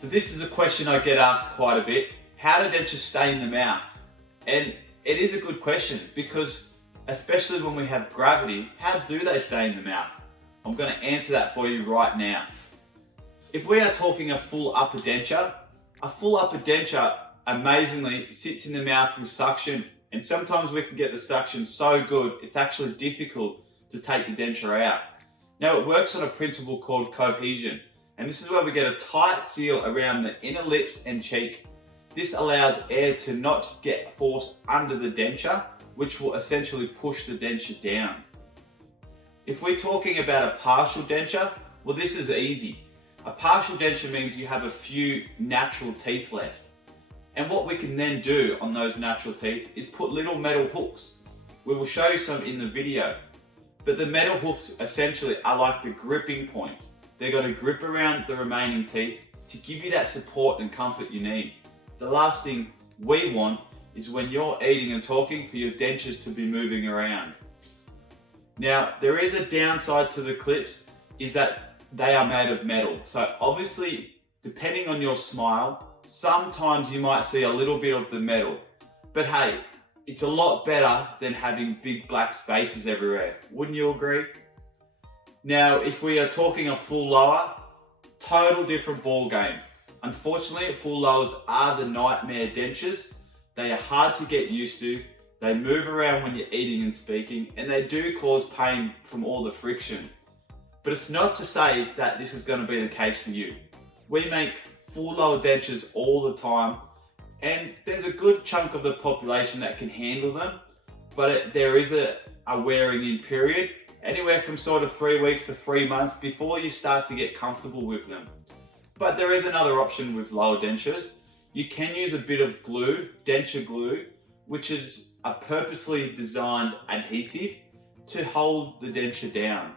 So this is a question I get asked quite a bit. How do dentures stay in the mouth? And it is a good question because especially when we have gravity, how do they stay in the mouth? I'm going to answer that for you right now. If we are talking a full upper denture amazingly sits in the mouth with suction, and sometimes we can get the suction so good it's actually difficult to take the denture out. Now it works on a principle called cohesion, and this is where we get a tight seal around the inner lips and cheek. This allows air to not get forced under the denture, which will essentially push the denture down. If we're talking about a partial denture, well, this is easy. A partial denture means you have a few natural teeth left. And what we can then do on those natural teeth is put little metal hooks. We will show you some in the video. But the metal hooks essentially are like the gripping points. They're going to grip around the remaining teeth to give you that support and comfort you need. The last thing we want is when you're eating and talking for your dentures to be moving around. Now, there is a downside to the clips, is that they are made of metal. So obviously, depending on your smile, sometimes you might see a little bit of the metal. But hey, it's a lot better than having big black spaces everywhere. Wouldn't you agree? Now, if we are talking a full lower, total different ball game. Unfortunately, full lowers are the nightmare dentures. They are hard to get used to. They move around when you're eating and speaking, and they do cause pain from all the friction. But it's not to say that this is going to be the case for you. We make full lower dentures all the time, and there's a good chunk of the population that can handle them, but there is a wearing in period, anywhere from sort of 3 weeks to 3 months before you start to get comfortable with them. But there is another option with lower dentures. You can use a bit of glue, denture glue, which is a purposely designed adhesive to hold the denture down.